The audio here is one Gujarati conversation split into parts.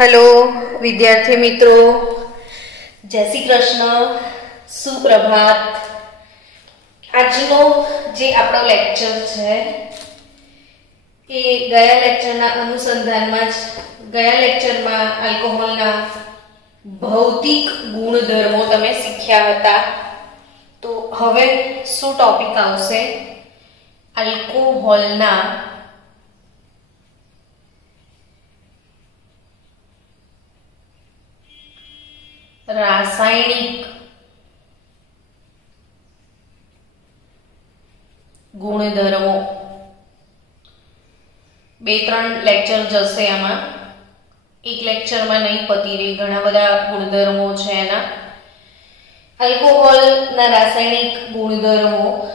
हेलो विद्यार्थी मित्रों, जय श्री कृष्ण, सुप्रभात। આજનો જે આપણો લેક્ચર છે એ ગયા લેક્ચરના અનુસંધાનમાં જ ગયા લેક્ચરમાં આલ્કોહોલના ભૌતિક ગુણધર્મો તમે શીખ્યા હતા। તો હવે શું ટોપિક આવશે? આલ્કોહોલના रासायनिक गुणधर्मो। बे त्रण लेक्चर जशे आमां, एक लेक्चर में नहीं पती रही, घणा बधा गुणधर्मो छे एना। अल्कोहोल ना रासायनिक गुणधर्मो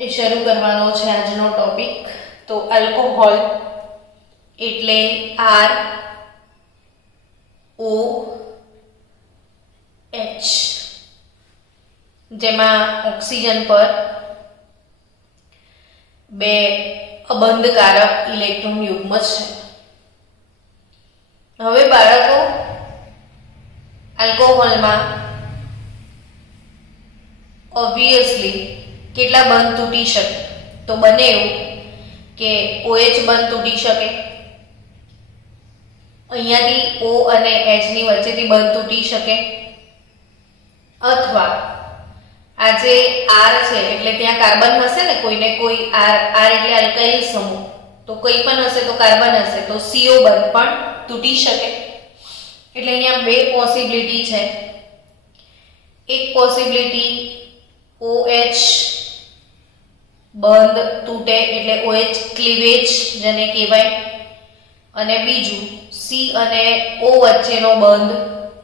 ए शरू करवानो छे आजनो टॉपिक। तो अल्कोहोल एटले ROH, जेमा ऑक्सीजन पर बे अबंधकारक इलेक्ट्रॉन युग्म छे। हवे बाळको अल्कोहोल में ऑब्वियसली केटला बंध तूटी शके? तो बने एवुं के OH बंध तूटी शके, अहींयाथी O अने H नी वच्चेथी बंध तूटी शके, अथवा आजे R छे એટલે ત્યાં કાર્બન હશે ને, કોઈને કોઈ R એટલે આલ્કાઇલ સમૂહ, તો કોઈ પણ હશે તો કાર્બન હશે, તો CO બંધ પણ તૂટી શકે। એટલે અહીંયા બે પોસિબિલિટી છે। એક પોસિબિલિટી OH બંધ તૂટે એટલે OH ક્લીવેજ જેને કહેવાય, અને બીજું C અને O વચ્ચેનો બંધ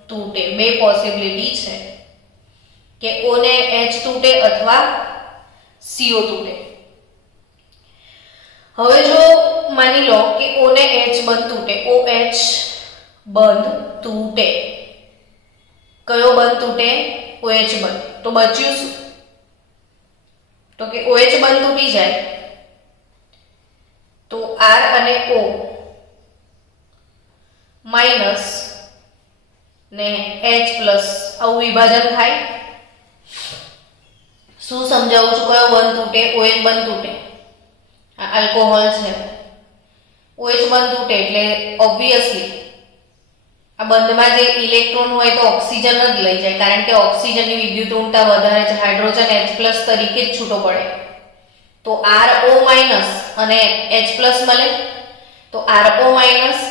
તૂટે। બે પોસિબિલિટી છે કે O ने H तूटे अथवा CO तूटे। हवे जो मानी लो कि O ने H बंध तूटे, OH बंध तूटे, कयो बंध तूटे? OH बंध। तो बच्યું શું? तो कि OH बंध तूटी जाए तो R અને O माइनस ने H प्लस आવું विभाजन थाय। શું સમજાવું છું? કયો બંધ તૂટે? OH બંધ તૂટે। આ આલ્કોહોલ છે, OH બંધ તૂટે એટલે ઓબ્વિયસલી આ બંધમાં જે ઇલેક્ટ્રોન હોય તો ઓક્સિજન જ લઈ જાય, કારણ કે ઓક્સિજનની વિદ્યુત ઋણતા વધારે છે, હાઇડ્રોજન H+ તરીકે જ છૂટો પડે। તો RO- અને H+ મળે, તો RO-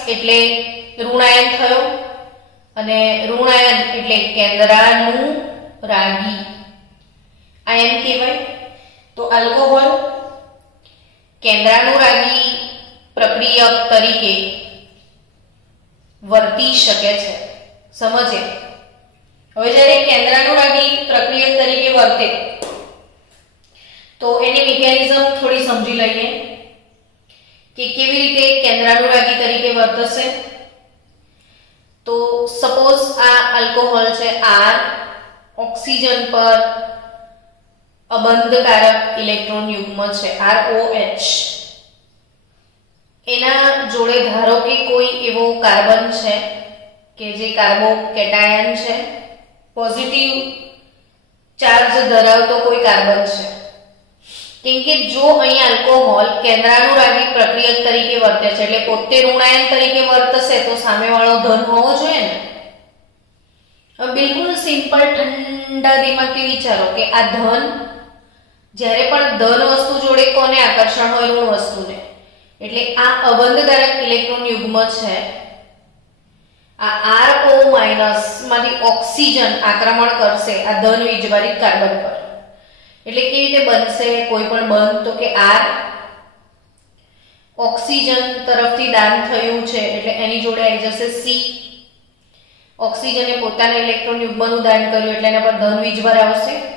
એટલે ઋણાયન થયો, અને ઋણાયન એટલે કેન્દ્રાનુરાગી आयन कहेवाय। तो अल्कोहोल केंद्रानुरागी प्रक्रियक तरीके वर्ती शके छे। समझे? हवे ज्यारे केंद्रानुरागी प्रक्रियक तरीके वर्ते तो एनी मिकेनिज्म थोड़ी समझी लईए कि केवी रीते केंद्रानुरागी तरीके वर्तशे। तो सपोज आ अल्कोहोल छे, R ऑक्सीजन पर अबंधकारक इलेक्ट्रॉन युग्म छे ROH, एना जोड़े धारो के कोई एवो कार्बन छे के जे कार्बोकेटायन छे, पॉजिटिव चार्ज धरावतो कोई कार्बन छे। केम के जो अहीं अल्कोहोल केंद्रानुरागी प्रक्रियक तरीके वर्ते छे એટલે પોતે ઋણાયન તરીકે વર્તશે તો સામેવાળો ધન હોવો જોઈએ ને। હવે બિલકુલ સિમ્પલ ઠંડા દિમાગથી વિચારો કે આ ધન જ્યારે પણ ધન વસ્તુ જોડે કોને આકર્ષણ હોય? ઋણ વસ્તુને। એટલે આ અબંધકારક ઇલેક્ટ્રોન યુગ્મ છે, આ RO- માંથી ઓક્સિજન આક્રમણ કરશે આ ધન વીજભારિત કાર્બન પર। એટલે કેવી રીતે બનશે કોઈ પણ બંધ? તો કે R ઓક્સિજન તરફથી દાન થયું છે એટલે એની જોડે આવી જશે C। ઓક્સિજને પોતાના ઇલેક્ટ્રોન યુગ્મનું દાન કર્યું એટલે એના પર ધન વીજભાર આવશે,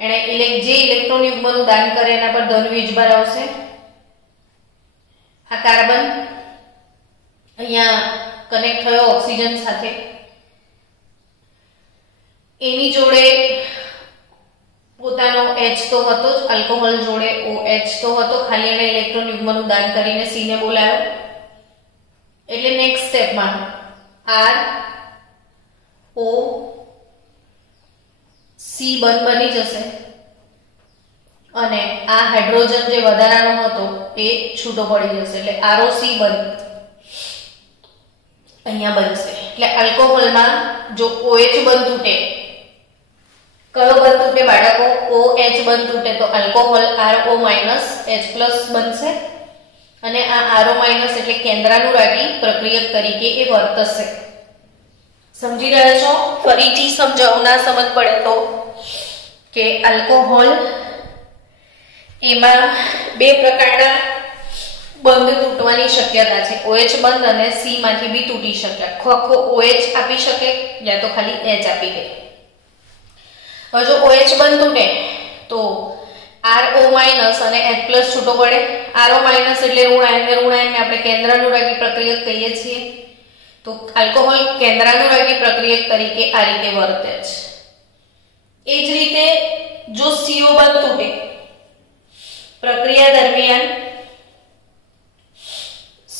एने जे इलेक्ट्रॉन युग्मनु दान करे एना पर धन वीजभार आवशे। आ कार्बन अहींया कनेक्ट थयो ऑक्सिजन साथे, एनी जोड़े पोतानो H तो हतो ज, अल्कोहोल जोड़े OH तो हतो, खाली एने इलेक्ट्रॉन युग्मनु दान करीने C ने बोलाव्यो। એટલે નેક્સ્ટ સ્ટેપમાં R O C બંધ બની જશે અને આ હાઇડ્રોજન જે વધારાનો હતો એ છૂટો પડી જશે એટલે ROC બંધ અહીંયા બનશે. એટલે આલ્કોહોલમાં જો OH બંધ તૂટે, કયો બંધ તૂટે બાળકો? OH બંધ તૂટે તો આલ્કોહોલ RO H+ બનશે અને આ RO- એટલે કેન્દ્રાનુરાગી પ્રક્રિયક તરીકે એ વર્તશે. સમજી રહ્યા છો? ફરીથી સમજાવું, ના સમજ પડે તો કે આલ્કોહોલ એમાં બે પ્રકારના બંધ તૂટવાની શક્યતા છે. OH બંધ અને C માંથી બી તૂટી શકે. આખો OH આપી શકે યા તો ખાલી H આપી દે. હવે જો OH બંધ તૂટે તો RO- અને H+ છૂટો પડે. RO- એટલે ઋણ આયન ને આપણે કેન્દ્રાનુરાગી પ્રક્રિયક કહીએ છીએ. તો આલ્કોહોલ કેન્દ્રાનુરાગી પ્રક્રિયક તરીકે આ રીતે વર્તે છે. એ જ રીતે જો CO બંધ તૂટે પ્રક્રિયા દરમિયાન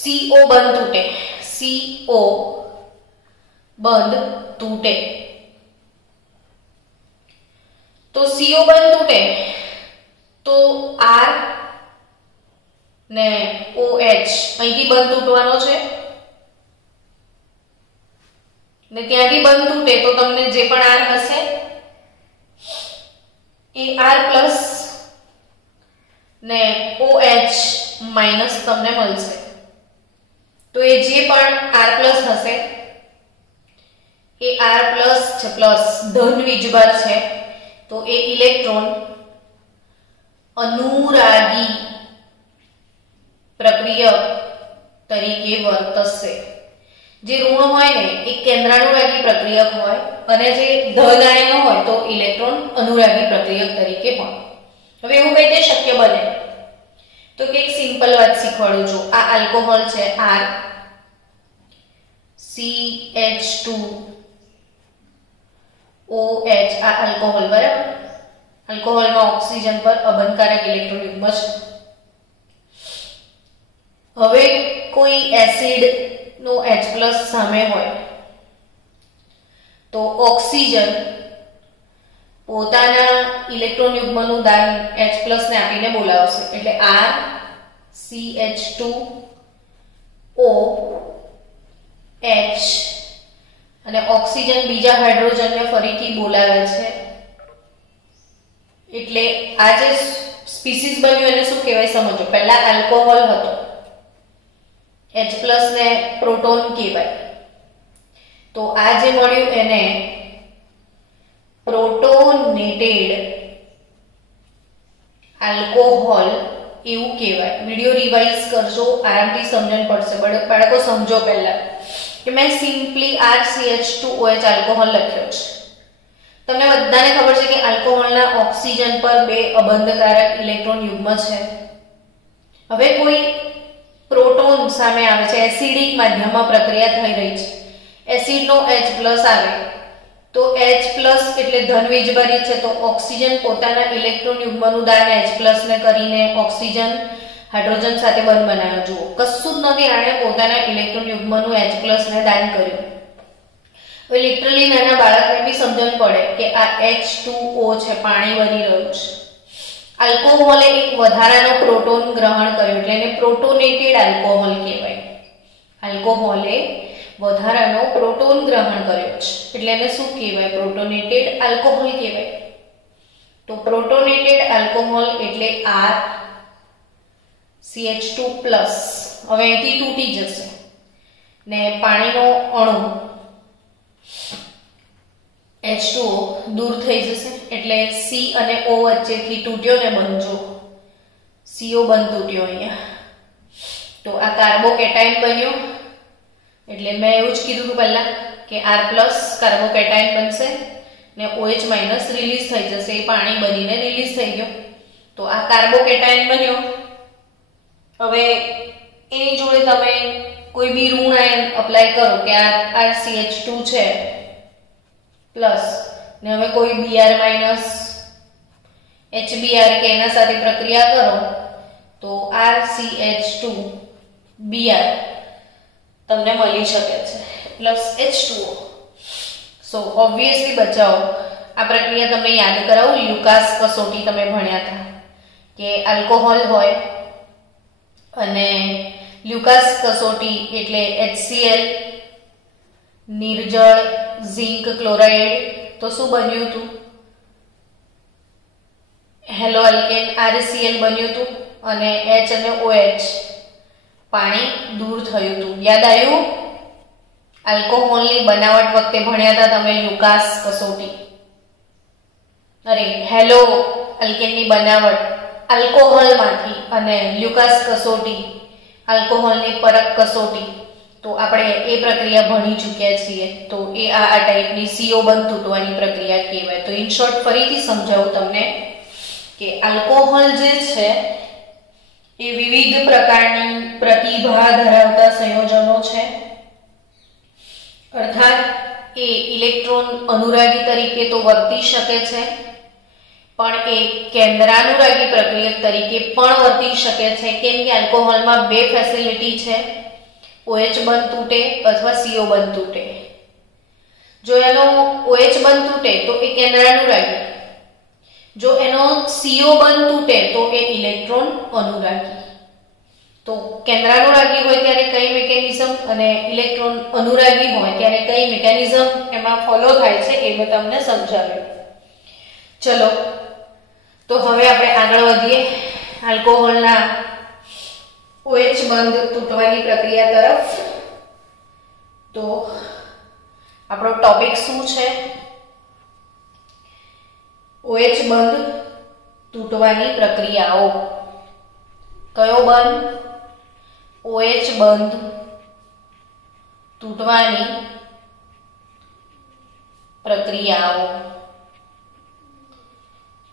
CO બંધ તૂટે, CO બંધ તૂટે તો CO બંધ તૂટે તો R ને OH અહીંથી બંધ તૂટવાનો છે ને ત્યાંથી બંધ તૂટે તો તમને જે પણ R હશે એ R+ ને OH- તમને મળશે. તો એ જે પણ R+ હશે એ R+ છે પ્લસ ધન વીજભાર છે તો એ ઇલેક્ટ્રોન અનુરાગી પ્રક્રિયક તરીકે વર્તશે. જે ઋણ હોય ને એ કેન્દ્રાનુરાગી પ્રક્રિયક હોય અને જે ધન આયનો હોય તો ઇલેક્ટ્રોન અનુરાગી પ્રક્રિયક તરીકે હોય. હવે એવું કઈ રીતે શક્ય બને? તો કે એક સિમ્પલ વાત શીખવાડું છું. આ આલ્કોહોલ છે R CH2OH આ આલ્કોહોલ, બરાબર? આલ્કોહોલમાં ઓક્સિજન પર અબંધકારક ઇલેક્ટ્રોન યુગ્મ છે. હવે કોઈ એસિડ નો H+ સામે હોય તો ઓક્સિજન પોતાના ઇલેક્ટ્રોન યુગ્મનું દાન H+ ને આપીને બોલાવશે. એટલે R CH2OH અને ઓક્સિજન બીજા હાઇડ્રોજનને ફરીથી બોલાવે છે. એટલે આ જે સ્પીસીસ બન્યું એને શું કહેવાય સમજો. પહેલા આલ્કોહોલ હતો, H+ ને પ્રોટોન કહેવાય. તો આ જે મળ્યું એને પ્રોટોનેટેડ આલ્કોહોલ એવું કહેવાય. વિડિયો રિવાઇઝ કરજો, આરામથી સમજણ પડશે. બાળકો સમજો પહેલા કે મેં સિમ્પલી RCH2OH આલ્કોહોલ લખ્યો છે. તમને બધાને ખબર છે કે આલ્કોહોલના ઓક્સિજન પર બે અબંધકારક ઇલેક્ટ્રોન યુગ્મ છે. હવે કોઈ પ્રોટોન સામે આવે છે, એસિડિક માધ્યમમાં પ્રક્રિયા થઈ રહી છે, એસિડનો H+ આવે તો H+ એટલે ધન વીજભારી છે તો ઓક્સિજન પોતાના ઇલેક્ટ્રોન યુગ્મનું દાન H+ ને કરીને ઓક્સિજન હાઇડ્રોજન સાથે બંધ બનાવ્યો. જુઓ, કશું જ નથી, આણે પોતાના ઇલેક્ટ્રોન યુગ્મનું H+ ને દાન કર્યું. હવે લિટરલી નાના બાળકને બી સમજણ પડે કે આ H2O છે, પાણી બની રહ્યું છે. આલ્કોહોલે એક વધારાનો પ્રોટોન ગ્રહણ કર્યો એટલે એને પ્રોટોનેટેડ આલ્કોહોલ કહેવાય. આલ્કોહોલે વધારાનો પ્રોટોન ગ્રહણ કર્યો છે એટલે એને શું કહેવાય? પ્રોટોનેટેડ આલ્કોહોલ કહેવાય. તો પ્રોટોનેટેડ આલ્કોહોલ એટલે R CH2+. હવે અહીંથી તૂટી જશે ને પાણીનો અણુ H2O દૂર થઈ જશે એટલે C અને O વચ્ચેથી તૂટ્યો ને બંધ. જો CO બંધ તૂટ્યો અહીંયા તો આ કાર્બોકેટાયન બન્યો. એટલે મેં એવું જ કીધું પહેલા કે R+ કાર્બોકેટાયન બનશે ને OH- રિલીઝ થઈ જશે, એ પાણી બનીને રિલીઝ થઈ ગયો. તો આ કાર્બોકેટાયન બન્યો. હવે એની જોડે તમે કોઈ બી ઋણ આયન અપ્લાય કરો કે આ CH2 છે પ્લસ ને હવે કોઈ Br- HBr કે એના સાથે પ્રક્રિયા કરો તો RCH2Br તમને મળી શકે છે પ્લસ H2O. સો ઓબ્વિયસલી બચાવો આ પ્રક્રિયા તમને યાદ કરાવું, લ્યુકાસ કસોટી તમે ભણ્યા હતા કે આલ્કોહોલ હોય અને લ્યુકાસ કસોટી એટલે HCl, નિર્જળ, ઝિંક ક્લોરાઇડ, તો શું બન્યું હતું? હેલો અલ્કેન RCl બન્યું હતું અને H અને OH પાણી દૂર થયું હતું. યાદ આવ્યું? આલ્કોહોલની બનાવટ વખતે ભણ્યા હતા તમે લ્યુકાસ કસોટી. અરે હેલો અલ્કેનની બનાવટ આલ્કોહોલમાંથી અને લ્યુકાસ કસોટી આલ્કોહોલની પરખ કસોટી, તો આપણે એ પ્રક્રિયા ભણી ચૂક્યા છીએ. તો એ આ ટાઈપની CO બંધ તૂટવાની પ્રક્રિયા કહેવાય. તો ઇન શોર્ટ ફરીથી સમજાવું તમને કે આલ્કોહોલ જે છે એ વિવિધ પ્રકારની પ્રતિભા ધરાવતા સંયોજનો છે, અર્થાત એ ઇલેક્ટ્રોન અનુરાગી તરીકે તો વર્તી શકે છે, પણ એ કેન્દ્રાનુરાગી પ્રક્રિયક તરીકે પણ વર્તી શકે છે. કેમ કે આલ્કોહોલમાં બે ફેસિલિટી છે, OH બંધ તૂટે અથવા CO બંધ તૂટે. જો એનો OH બંધ તૂટે તો એ કેન્દ્રાનુરાગી, જો એનો CO બંધ તૂટે તો એ ઇલેક્ટ્રોન અનુરાગી. તો કેન્દ્રાનુરાગી હોય ત્યારે કઈ મિકેનિઝમ અને ઇલેક્ટ્રોન અનુરાગી હોય ત્યારે કઈ મિકેનિઝમ એમાં ફોલો થાય છે એ મેં તમને સમજાવ્યું. ચલો તો હવે આપણે આગળ વધીએ આલ્કોહોલના OH બંધ તૂટવાની પ્રક્રિયા તરફ. તો આપણો ટોપિક શું છે? OH બંધ તૂટવાની પ્રક્રિયાઓ. કયો બંધ? OH બંધ તૂટવાની પ્રક્રિયાઓ.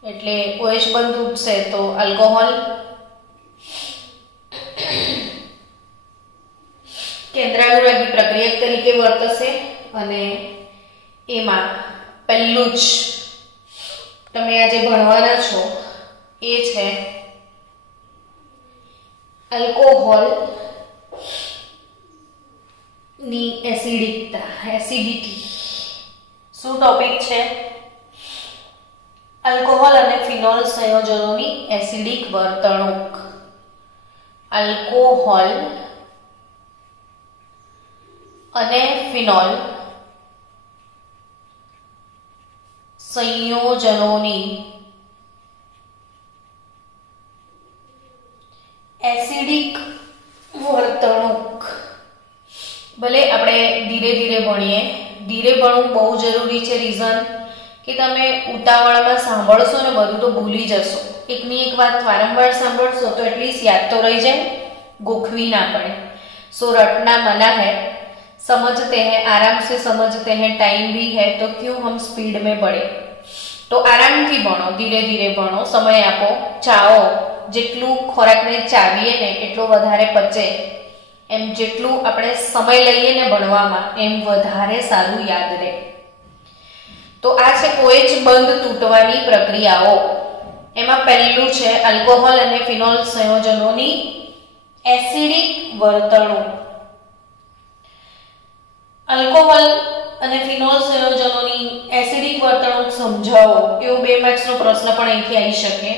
એટલે OH બંધ તૂટશે તો આલ્કોહોલ કેન્દ્રાનુરાગી પ્રક્રિયક તરીકે વર્તશે અને એમાં પહેલું જ તમે આજે ભણવાના છો એ છે આલ્કોહોલ ની એસિડિટી. શું ટોપિક છે? આલ્કોહોલ અને ફિનોલ સંયોજનોની એસિડિક વર્તણૂક. આલ્કોહોલ અને ફિનોલ સંયોજનોની એસિડિક વર્તણૂક. ભલે આપણે ધીરે ધીરે ભણીએ, ધીરે ભણવું બહુ જરૂરી છે. રીઝન કે તમે ઉતાવળમાં સાંભળશો ને બધું તો ભૂલી જશો. એકની એક વાત વારંવાર સાંભળશો તો એટલીસ્ટ યાદ તો રહી જાય, ગોખવી ના પડે. सो रटना मना है, समझते हैं आराम से समझते हैं, टाइम भी है तो क्यों हम स्पीड में बढ़े। तो आराम थी भणो, धीरे धीरे भणो, समय आपो, चाओ जेटलू खोराकने चावीए ने एटलो वधारे पचे, एम जेटलू आपणे समय लईए ने भणवामां एम वधारे सारू याद रहे। तो आ छे OH बंध तूटवानी प्रक्रियाओ। एमां पहेલું છે अल्कोहोल અને ફિનોલ સંયોજનોની એસિડિક વર્તણૂક। अल्कोहोल અને ફિનોલ સંયોજનોની એસિડિક વર્તણૂક સમજાવો એવો 2 માર્ક્સનો પ્રશ્ન પણ અહીંથી આવી શકે।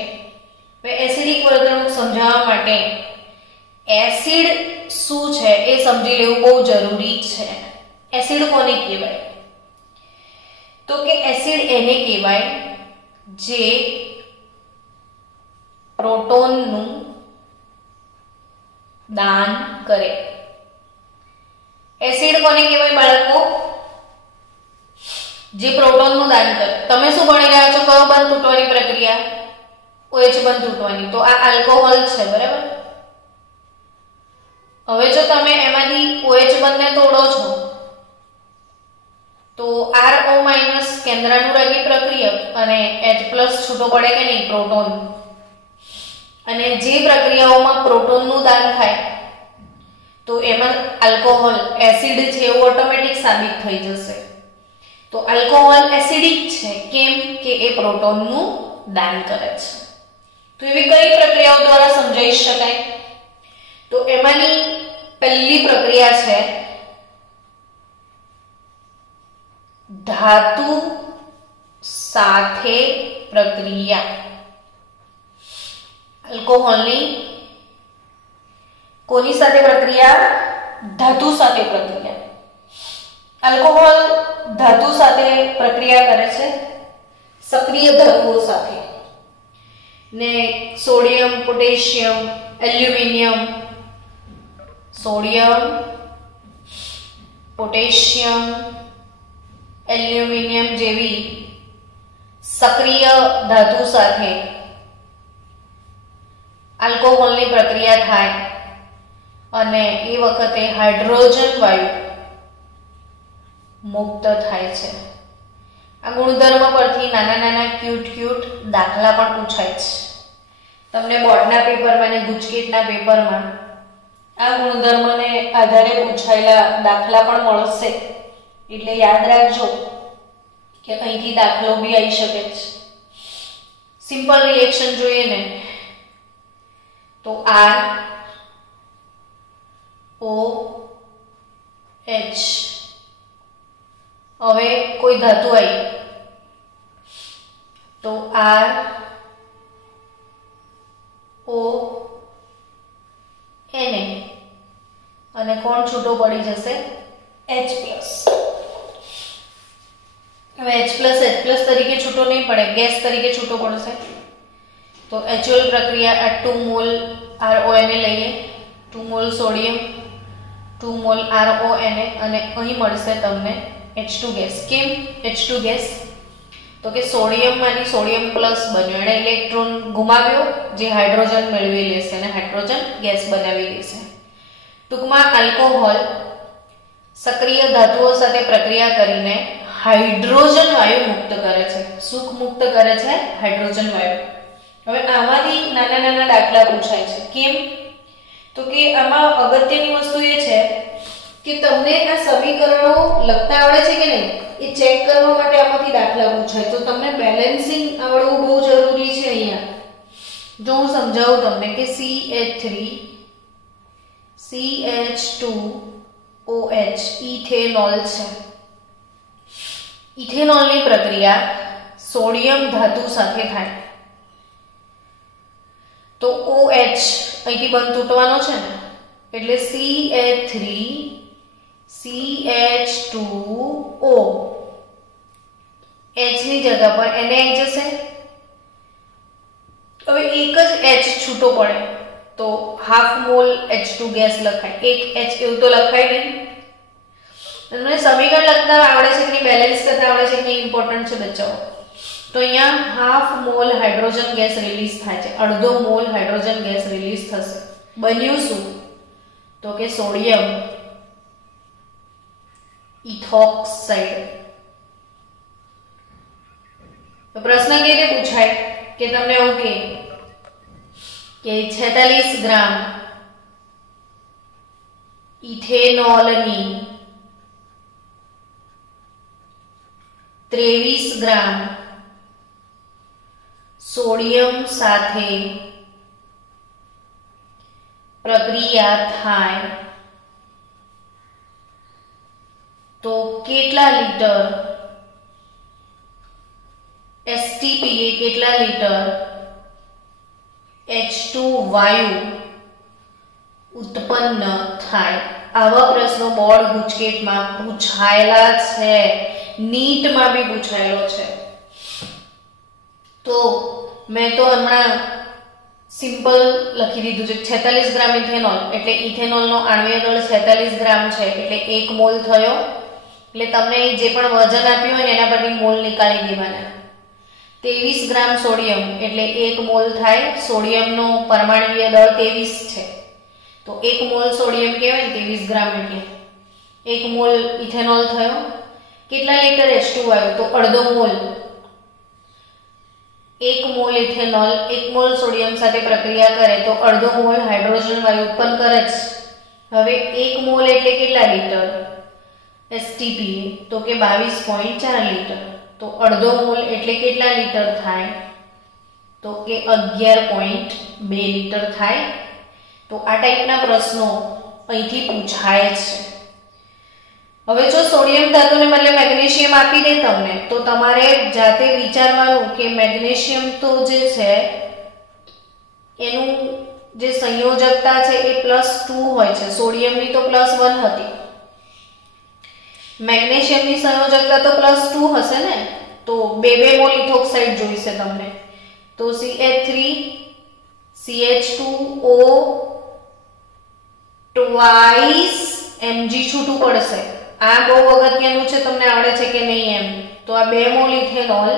હવે એસિડિક વર્તણૂક સમજાવવા માટે એસિડ શું છે એ સમજી લેવું બહુ જરૂરી છે। એસિડ કોને કહેવાય? तो के एसिड एने कहेवाय जे प्रोटोन नु दान करे। एसिड कोने कहेवाय बाळको? जे प्रोटोन नु दान करे। तमे शुं भणी रह्या छो? कयो बंध तूटवानी प्रक्रिया? OH बंध तूटवानी। तो आ अल्कोहोल छे, बराबर। हवे जो तमे एमांथी OH बंध ने तोड़ो छो तो RO माइनस केंद्रानुरागी प्रक्रियक अने H+ छूटो पड़े के नहीं, प्रोटोन। अने जे प्रक्रियाओमां प्रोटोन नु दान थाय तो एमां अल्कोहोल एसिड छे एवुं ऑटोमेटिक साबित थई जशे। तो अल्कोहोल एसिडिक छे केम के ए प्रोटोन नु दान करे छे। तो एवी कई प्रक्रियाओं द्वारा समजाई शकाय। तो एमांनी पहेली प्रक्रिया छे ધાતુ સાથે પ્રક્રિયા, આલ્કોહોલની કોની સાથે પ્રક્રિયા? ધાતુ સાથે પ્રક્રિયા. આલ્કોહોલ ધાતુ સાથે પ્રક્રિયા કરે છે, સક્રિય ધાતુઓ સાથે. ને sodium, potassium, aluminium, sodium, potassium, aluminium જેવી સક્રિય ધાતુ સાથે આલ્કોહોલની પ્રક્રિયા થાય અને એ વખતે હાઇડ્રોજન વાયુ મુક્ત થાય છે. આ ગુણધર્મ પરથી નાના નાના ક્યુટ દાખલા પણ પૂછાય છે. તમને બોર્ડના પેપરમાં અને ગુજકેટના પેપરમાં આ ગુણધર્મને આધારે પૂછાયેલા દાખલા પણ મળશે. એટલે યાદ રાખજો કે અહીંથી દાખલો બી આવી શકે છે. સિમ્પલ રિએક્શન જોઈએ ને તો ROH. હવે કોઈ ધાતુ આવી તો RONA અને કોણ છૂટો પડી જશે? H+. હવે H+ તરીકે છૂટો નહીં પડે, ગેસ તરીકે છૂટો પડશે. તો એચ્યુઅલ પ્રક્રિયા આ 2 મોલ RONA લઈએ, 2 મોલ સોડિયમ, 2 મોલ RONA અને અહીં મળશે તમને H2 ગેસ. કેમ H2 ગેસ? તો કે સોડિયમમાંથી સોડિયમ પ્લસ બન્યો, એણે ઇલેક્ટ્રોન ગુમાવ્યો જે હાઇડ્રોજન મેળવી લેશે અને હાઇડ્રોજન ગેસ બનાવી લેશે. ટૂંકમાં આલ્કોહોલ સક્રિય ધાતુઓ સાથે પ્રક્રિયા કરીને હાઇડ્રોજન વાયુ મુક્ત કરે છે. શું મુક્ત કરે છે? હાઇડ્રોજન વાયુ. હવે આમાંથી નાના નાના દાખલા પૂછાય છે. કેમ? તો કે આમાં અગત્યની વસ્તુ એ છે કે તમને આ સમીકરણો લખતા આવડે છે કે નહીં એ ચેક કરવા માટે આમાંથી દાખલા પૂછાય. તો તમને બેલેન્સિંગ આવડવું બહુ જરૂરી છે. અહીંયા જો હું સમજાવું તમને કે CH3CH2OH ઇથેનોલ છે. ઇથેનોલની પ્રક્રિયા સોડિયમ ધાતુ સાથે થાય તો OH અહીંથી બંધ તૂટવાનો છે ને, એટલે CH3CH2O H ની જગ્યા પર Na આવી જશે. હવે એક જ H છૂટો પડે તો હાફ મોલ H2 ગેસ લખાય. એક H એવું તો લખાય નહીં. તમને સમીકરણ લખતા આવડે છે કે બેલેન્સ કરતા આવડે છે કે ઇમ્પોર્ટન્ટ છે બચ્ચાઓ. તો અહીંયા half mall hydrogen gas release થાય છે, અડધો મોલ હાઇડ્રોજન ગેસ રિલીઝ થશે. બન્યું શું? તો કે સોડિયમ ઇથોક્સાઇડ. તો પ્રશ્ન કેવી રીતે પૂછાય કે તમને એવું કે 46 ગ્રામ ઇથેનોલની 23 ગ્રામ સોડિયમ સાથે પ્રક્રિયા થાય તો કેટલા લીટર STPA કેટલા લીટર H2 વાયુ ઉત્પન્ન થાય? આવા પ્રશ્નો બોર્ડ ગુજકેટમાં પૂછાયેલા છે, નીટમાં બી પૂછાયેલો છે. તો મેં તો હમણાં સિમ્પલ લખી દીધું છે. 46 ગ્રામ ઇથેનોલ એટલે ઇથેનોલનો આણ્વીય દળ 46 ગ્રામ છે એટલે 1 મોલ થયો. એટલે તમને જે પણ વજન આપ્યું હોય ને એના પરથી મોલ નીકાળી દેવાના. 23 ગ્રામ સોડિયમ એટલે 1 મોલ થાય. સોડિયમનો પરમાણ્વીય દળ 23 છે તો 1 મોલ સોડિયમ કહેવાય ને 23 ગ્રામ એટલે 1 મોલ ઇથેનોલ થયો. કેટલા લીટર H2 આવ્યો? તો અડધો mall. 1 mall ethanol 1 mall sodium સાથે પ્રક્રિયા કરે તો અડધો મોલ હાઇડ્રોજન વાયુ ઉત્પન્ન કરે છે. હવે 1 મોલ એટલે કેટલા લીટર STPA? તો કે 22.4 લીટર. તો અડધો મોલ એટલે કેટલા લીટર થાય? તો કે 11.2 લીટર થાય. તો આ ટાઈપના પ્રશ્નો અહીંથી પૂછાય છે. હવે જો સોડિયમ ધાતુને બદલે મેગ્નેશિયમ આપી દે તમને, તો તમારે જાતે વિચારવાનું કે મેગ્નેશિયમ તો જે છે એનું જે સંયોજકતા છે એ +2 હોય છે, સોડિયમની તો +1 હતી. મેગ્નેશિયમની સંયોજકતા તો +2 હશે ને, તો 2 મોલ ઇથોક્સાઇડ જોઈશે તમને. તો CH3 CH2O ટ્વાઇસ Mg છૂટું પડશે. આ બહુ અગત્યનું છે, તમને આવડે છે કે નહીં એમ. તો આ 2 mall ethanol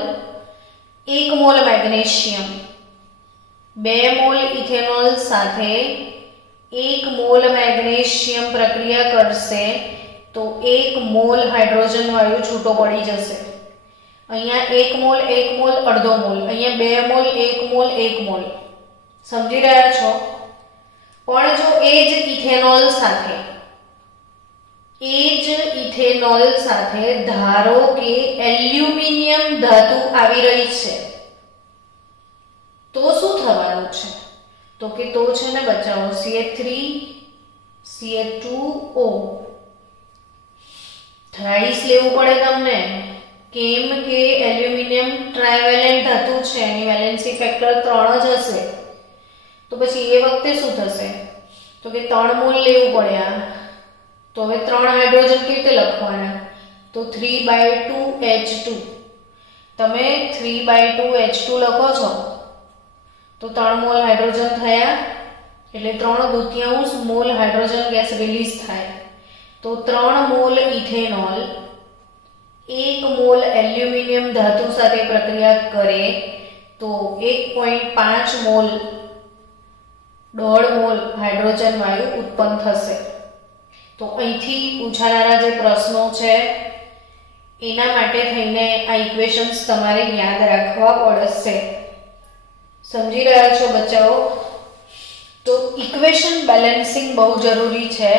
1 mall magnesium 2 mall ethanol સાથે 1 મોલ મેગ્નેશિયમ પ્રક્રિયા કરશે તો 1 મોલ હાઇડ્રોજન વાયુ છૂટો પડી જશે. અહીંયા 1 મોલ 1 મોલ અડધો મોલ, અહીંયા 2 મોલ 1 મોલ 1 મોલ. સમજી રહ્યા છો? પણ જો એ જ ઇથેનોલ સાથે ધારો કે એલ્યુમિનિયમ ધાતુ આવી રહી છે, તો શું થવાનું છે? તો કે તો છે ને બચાવો CH3 CH2O થ્રાઇસ લેવું પડે તમને, કેમ કે એલ્યુમિનિયમ ટ્રાઇવેલેન્ટ ધાતુ છે, એની વેલેન્સી ફેક્ટર 3 જ હશે. તો પછી એ વખતે શું થશે? તો કે 3 મોલ લેવું પડ્યા. તો હવે 3 હાઇડ્રોજન કેવી રીતે લખવાના? તો 3/2H2. તમે 3/2H2 લખો છો તો 3 મોલ હાઇડ્રોજન થયા, એટલે 3/2 મોલ હાઇડ્રોજન ગેસ રિલીઝ થાય. તો 3 મોલ ઇથેનોલ 1 મોલ એલ્યુમિનિયમ ધાતુ સાથે પ્રક્રિયા કરે તો 1.5 મોલ 1.5 મોલ હાઇડ્રોજન વાયુ ઉત્પન્ન થશે. તો અહીંથી પૂછાનારા જે પ્રશ્નો છે એના માટે થઈને આ ઇક્વેશન્સ તમારે યાદ રાખવા પડશે. સમજી રહ્યા છો બચ્ચાઓ? તો ઇક્વેશન બેલેન્સિંગ બહુ જરૂરી છે.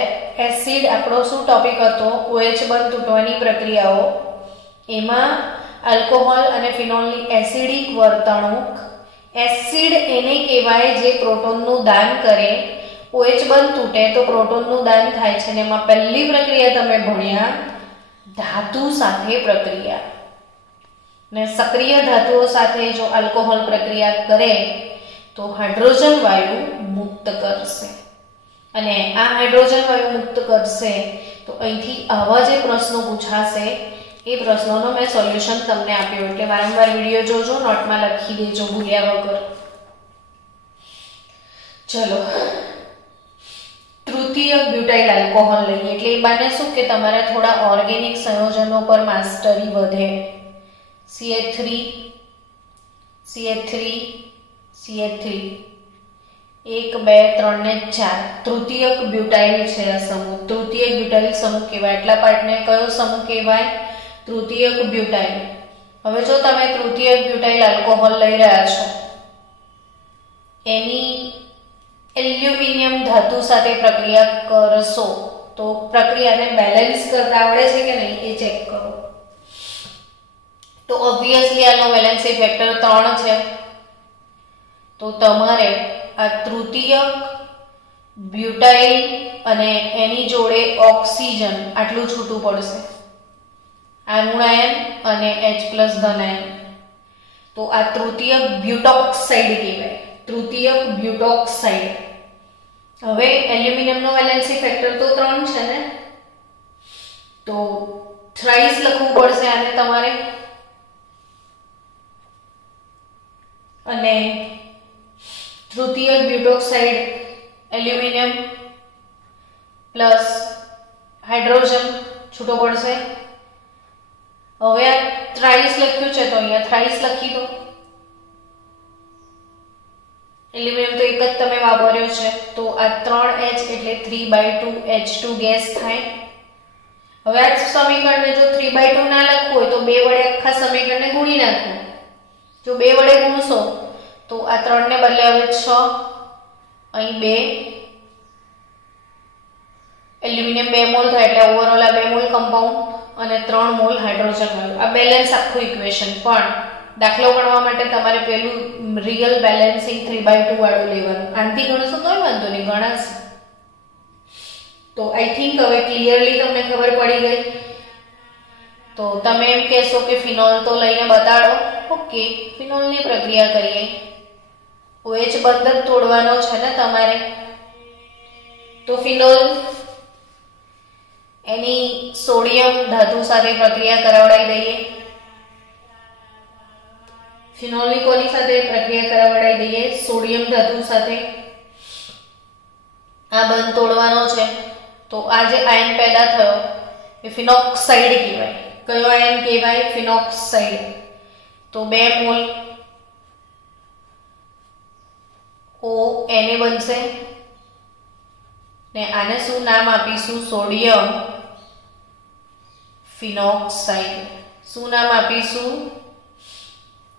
એસિડ આપણો શું ટોપિક હતો? OH બંધ તૂટવાની પ્રક્રિયાઓ. એમાં આલ્કોહોલ અને ફિનોલની એસિડિક વર્તણૂક. એસિડ એને કહેવાય જે પ્રોટોનનું દાન કરે. OH બંધ તૂટે તો પ્રોટોનનું દાન થાય છે. ને એમાં પહેલી પ્રક્રિયા તમે ભણ્યા ધાતુ સાથે પ્રક્રિયા. ને સક્રિય ધાતુઓ સાથે જો આલ્કોહોલ પ્રક્રિયા કરે તો હાઇડ્રોજન વાયુ મુક્ત કરશે. અને આ હાઇડ્રોજન વાયુ મુક્ત કરશે તો અહીંથી આવા જે પ્રશ્નો પૂછાશે એ પ્રશ્નોનો મેં સોલ્યુશન તમને આપ્યો. એટલે વારંવાર વિડીયો જોજો, નોટમાં લખી દેજો ભૂલ્યા વગર. ચલો, તૃતીયક બ્યુટાઇલ આલ્કોહોલ લઈએ. એટલે એ બાને શું કે તમારા થોડા ઓર્ગેનિક સંયોજનો પર માસ્ટરી વધે. CH3 CH3 CH3 1 2 3 ને 4 તૃતીયક બ્યુટાઇલ છે આ સમૂહ. તૃતીયક બ્યુટાઇલ સમૂહ કહેવાય. એટલા પાર્ટને કયો સમૂહ કહેવાય? તૃતીયક બ્યુટાઇલ. હવે જો તમે તૃતીયક બ્યુટાઇલ આલ્કોહોલ લઈ રહ્યા છો, એની એલ્યુમિનિયમ ધાતુ સાથે પ્રક્રિયા કરશો તો પ્રક્રિયાને બેલેન્સ કરતા આવડે છે કે નહીં એ ચેક કરો. તો ઓબ્વિયસલી આનો વેલેન્સી ફેક્ટર 3 છે. તો તમારે આ તૃતીયક બ્યુટાઇલ અને એની જોડે ઓક્સિજન આટલું છૂટું પડશે, ઋણાયન અને H+ ધનાયન. તો આ તૃતીયક બ્યુટોક્સાઇડ કહેવાય. તૃતીયક બ્યુટોક્સાઇડ. હવે એલ્યુમિનિયમનો વેલેન્સી ફેક્ટર તો 3 છે ને, તો થ્રાઇસ લખવું પડશે આને તમારે. અને તૃતીયક બ્યુટોક્સાઇડ એલ્યુમિનિયમ પ્લસ હાઇડ્રોજન છૂટો પડશે. હવે આ થ્રાઇસ લખ્યું છે તો અહીંયા થ્રાઇસ લખી દો. એલ્યુમિનિયમ તો એક જ તમે વાપર્યો છે તો આ 3H એટલે 3/2H2 ગેસ થાય. હવે આ સમીકરણને જો 3/2 ના લખવું હોય તો 2 વડે આખા સમીકરણને ગુણી નાખો. જો 2 વડે ગુણશો તો આ 3 ને બદલે હવે 6, અહીં 2, એલ્યુમિનિયમ 2 મોલ થાય એટલે ઓવરઓલ આ 2 મોલ કમ્પાઉન્ડ અને 3 મોલ હાઇડ્રોજન વાયુ. આ બેલેન્સ આખું ઇક્વેશન. પણ દાખલો ગણવા માટે તમારે પેલું રિયલ બેલેન્સિંગ 3/2 વાળું લેવાનું. આનથી ગણશો તોય વાંધો નહીં, ગણાશે. તો આઈ થિંક હવે ક્લિયરલી તમને ખબર પડી ગઈ તો તમે એમ કહેશો કે ફિનોલ તો લઈને બતાડો. ઓકે, ફિનોલની પ્રક્રિયા કરીએ. OH બંધક તોડવાનો છે ને તમારે, તો ફિનોલ એની સોડિયમ ધાતુ સાથે પ્રક્રિયા કરાવડાવી દઈએ. ફિનોલની કોની સાથે પ્રક્રિયા કરાવડાવી દઈએ? સોડિયમ ધાતુ સાથે. આ બંધ તોડવાનો છે, તો આ જે આયન પેદા થયો એ ફિનોક્સાઇડ કહેવાય. કયો આયન કહેવાય? ફિનોક્સાઇડ. તો 2 મોલ Na બનશે ને આને શું નામ આપીશું? Sodium phenoxide. શું નામ આપીશું?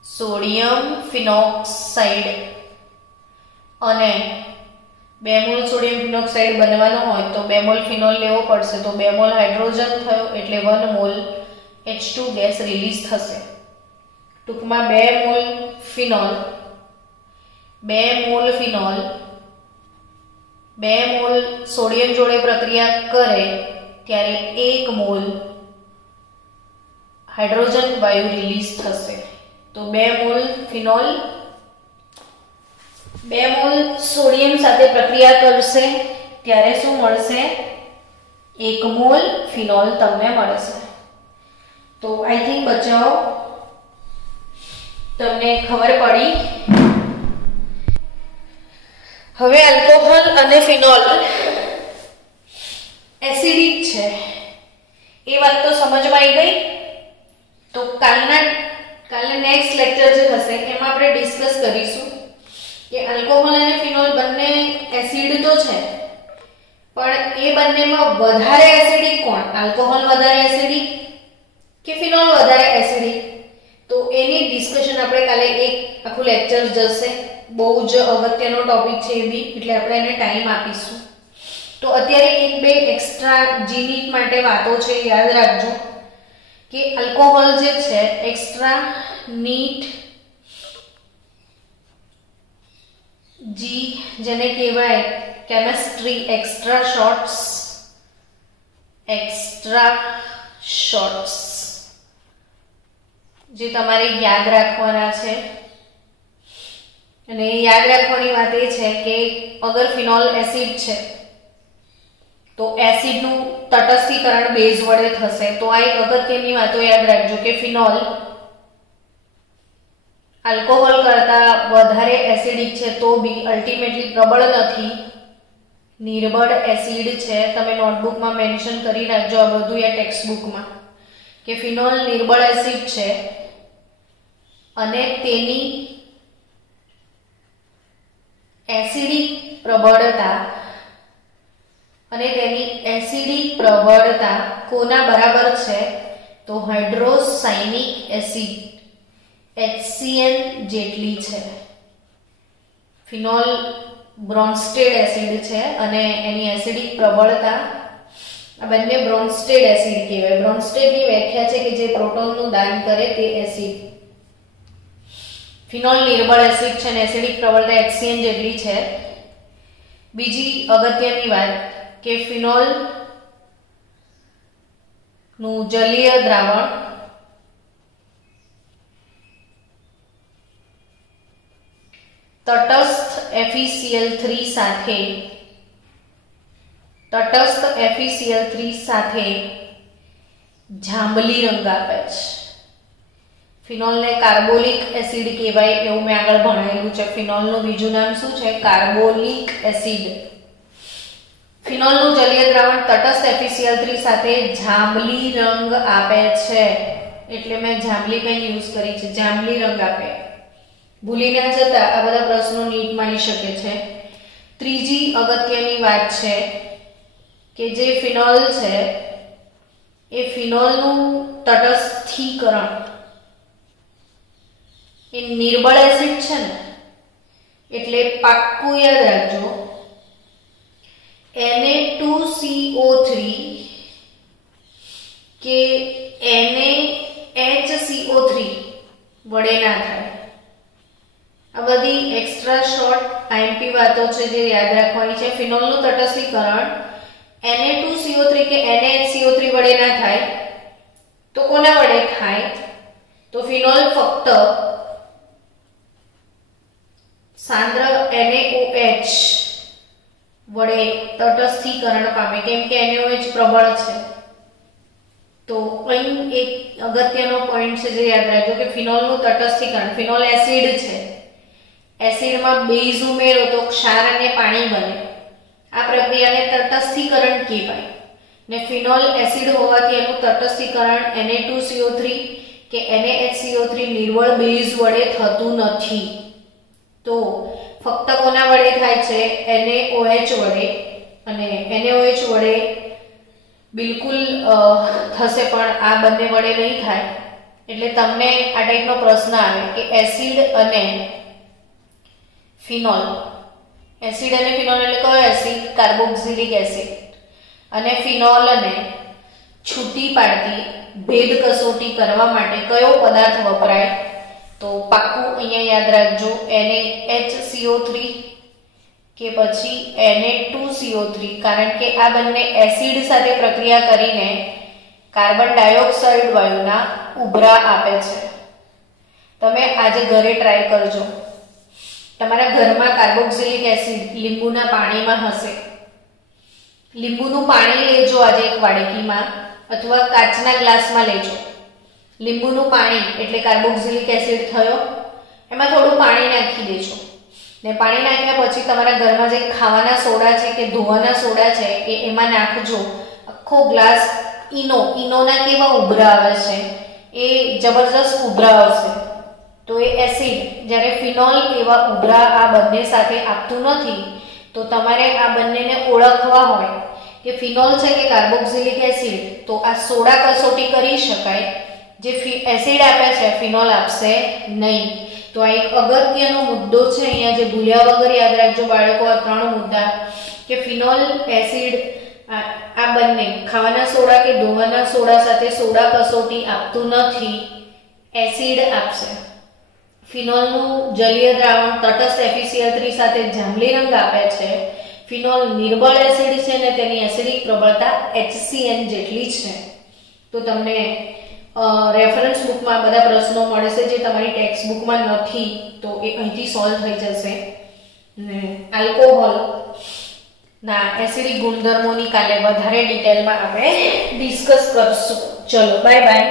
Sodium phenoxide. અને 2 મોલ સોડિયમ ફિનોક્સાઇડ બનવાનો હોય તો 2 મોલ ફિનોલ લેવો પડશે. તો 2 મોલ હાઇડ્રોજન થયો એટલે 1 મોલ H2 ગેસ રિલીઝ થશે. ટૂંકમાં 2 મોલ ફિનોલ 2 મોલ સોડિયમ જોડે પ્રક્રિયા કરે ત્યારે 1 મોલ હાઇડ્રોજન વાયુ રિલીઝ થશે. તો 2 મોલ ફિનોલ 2 મોલ સોડિયમ સાથે પ્રક્રિયા કરશે ત્યારે શું મળશે? 1 મોલ ફિનોલ તમને મળશે. તો આઈ થિંક બચ્ચાઓ તમને ખબર પડી. હવે આલ્કોહોલ અને ફિનોલ એસિડિક છે એ વાત તો સમજમાં આવી ગઈ. તો કાલે નેક્સ્ટ લેક્ચર જે હશે એમાં આપણે ડિસ્કસ કરીશું કે આલ્કોહોલ અને ફિનોલ બંને એસિડ તો છે, પણ એ બંનેમાં વધારે એસિડિક કોણ? આલ્કોહોલ વધારે એસિડિક કે ફિનોલ વધારે એસિડિક? તો એની ડિસ્કશન આપણે કાલે એક આખું લેક્ચર જશે. બહુ જ અગત્યનો ટોપિક છે એ બી, એટલે આપણે એને ટાઈમ આપીશું. તો અત્યારે 1-2 એક્સ્ટ્રા જીનિટ માટે વાતો છે, યાદ રાખજો કે આલ્કોહોલ જે છે એક્સ્ટ્રા નીટ જી જેને કહેવાય કેમિસ્ટ્રી એક્સ્ટ્રા શોર્ટ્સ જે તમારે યાદ રાખવાના છે. અને યાદ રાખવાની વાત એ છે કે અગર ફિનોલ એસિડ છે તો એસિડનું તટસ્થીકરણ બેઝ વડે થશે. તો આ એક અગત્યની વાતો યાદ રાખજો કે ફિનોલ આલ્કોહોલ કરતા વધારે એસિડિક છે તો બી અલ્ટિમેટલી પ્રબળ નથી, નિર્બળ એસિડ છે. તમે નોટબુકમાં મેન્શન કરી રાખજો આ બધું યા ટેક્સ્ટબુકમાં કે ફિનોલ નિર્બળ એસિડ છે અને તેની એસિડિક પ્રબળતા કોના બરાબર છે? તો હાઇડ્રોસાયનિક એસિડ HCl જેટલી છે. ફિનોલ બ્રોન્સ્ટેડ એસિડ છે અને એની એસિડિક પ્રબળતા આ બંને બ્રોન્સ્ટેડ એસિડ કહેવાય. બ્રોન્સ્ટેડની વ્યાખ્યા છે કે જે પ્રોટોનનું દાન કરે તે એસિડ. ફિનોલ નિર્બળ એસિડ છે અને એસિડિક પ્રબળતા HCl જેટલી છે. બીજી અગત્યની વાત કે ફિનોલ નું જલીય દ્રાવણ તટસ્થ FeCl3 સાથે જાંબલી રંગ આપે છે. ફિનોલને કાર્બોલિક એસિડ કહેવાય એવું મેં આગળ ભણાવેલું છે. ફિનોલનું બીજું નામ શું છે? કાર્બોલિક એસિડ. ફિનોલનું જલીય દ્રાવણ તટસ્થ FeCl3 સાથે જાંબલી રંગ આપે છે. એટલે મેં જાંબલી પેન યુઝ કરી છે. જાંબલી રંગ આપે. ભૂલી ના જતા, આ બધા પ્રશ્નો નીટ માની શકે છે. ત્રીજી અગત્યની વાત છે કે જે ફિનોલ છે એ ફિનોલનું તટસ્થીકરણ એ નિર્બળ એસિડ છે ને, એટલે પાક્કું યાદ રાખજો Na2CO3 કે NaHCO3 વડે ના થાય. આ બધી એક્સ્ટ્રા શોર્ટ આઈએમપી વાતો છે જે યાદ રાખવાની છે. ફિનોલનું તટસ્થીકરણ Na2CO3 કે NaHCO3 વડે ના થાય તો કોના વડે થાય? તો ફિનોલ ફક્ત સાંદ્ર NaOH વડે તટસ્થીકરણ પામે, કેમ કે NaOH પ્રબળ છે. તો અહીં એક અગત્યનો પોઈન્ટ છે જે યાદ રાખજો કે ફિનોલનું તટસ્થીકરણ, ફિનોલ એસિડ છે, એસિડમાં બેઝ ઉમેરો તો ક્ષાર અને પાણી બને. આ પ્રક્રિયાને તટસ્થીકરણ કહેવાય. ને ફિનોલ એસિડ હોવાથી એનું તટસ્થીકરણ Na2CO3 કે NaHCO3 નિર્બળ બેઝ વડે થતું નથી. તો ફક્ત કોના વડે થાય છે? NaOH વડે. અને NaOH વડે બિલકુલ થશે પણ આ બંને વડે નહીં થાય. એટલે તમને આ ટાઈપનો પ્રશ્ન આવે કે એસિડ અને ફિનોલ, એસિડ અને ફિનોલ એટલે કયો એસિડ? Carboxylic acid. અને ફિનોલને છૂટી પાડતી ભેદ કસોટી કરવા માટે કયો પદાર્થ વપરાય? તો પાક્કું અહીંયા યાદ રાખજો NaHCO3 કે પછી Na2CO3, કારણ કે આ બંને એસિડ સાથે પ્રક્રિયા કરીને કાર્બન ડાયોક્સાઇડ વાયુના ઉભરા આપે છે. તમે આજે ઘરે ટ્રાય કરજો. તમારા ઘરમાં કાર્બોક્સિલિક એસિડ લીંબુના પાણીમાં હશે. લીંબુનું પાણી લેજો આજે એક વાડકીમાં અથવા કાચના ગ્લાસમાં લેજો. લીંબુનું પાણી એટલે કાર્બોક્સિલિક એસિડ થયો, એમાં થોડું પાણી નાખી દેજો. ને પાણી નાખ્યા પછી તમારા ઘરમાં જે ખાવાના સોડા છે કે ધોવાના સોડા છે એ એમાં નાખજો. આખો ગ્લાસ ઈનોના કેવા ઉભરા આવે છે, એ જબરજસ્ત ઉભરા આવશે. તો એ એસિડ જ્યારે ફિનોલ એવા ઉભરા આ બંને સાથે આપતું નથી, તો તમારે આ બંનેને ઓળખવા હોય કે ફિનોલ છે કે કાર્બોક્સિલિક એસિડ, તો આ સોડા કસોટી કરી શકાય. જે એસિડ આપે છે ફિનોલ આપશે નહીં. તો આ એક અગત્યનો મુદ્દો છે અહીંયા, જે ભૂલ્યા વગર યાદ રાખજો બાળકો. આ ત્રણ મુદ્દા કે ફિનોલ એસિડ આ બંને ખાવાના સોડા કે ધોવાના સોડા સાથે સોડા કસોટી આપતું નથી, એસિડ આપશે. ફિનોલનું જલીય દ્રાવણ તટસ્થ FeCl3 સાથે જાંબલી રંગ આપે છે. ફિનોલ નિર્બળ એસિડ છે ને તેની એસિડિક પ્રબળતા HCN જેટલી છે. તો તમને રેફરન્સ બુકમાં બધા પ્રશ્નો મળે છે જે તમારી ટેક્સ્ટ બુકમાં નથી, તો એ અહીંથી સોલ્વ થઈ જશે. ને આલ્કોહોલ ના એસિડિક ગુણધર્મોની કાલે વધારે ડિટેલમાં આપણે ડિસ્કસ કરશું. ચલો બાય બાય.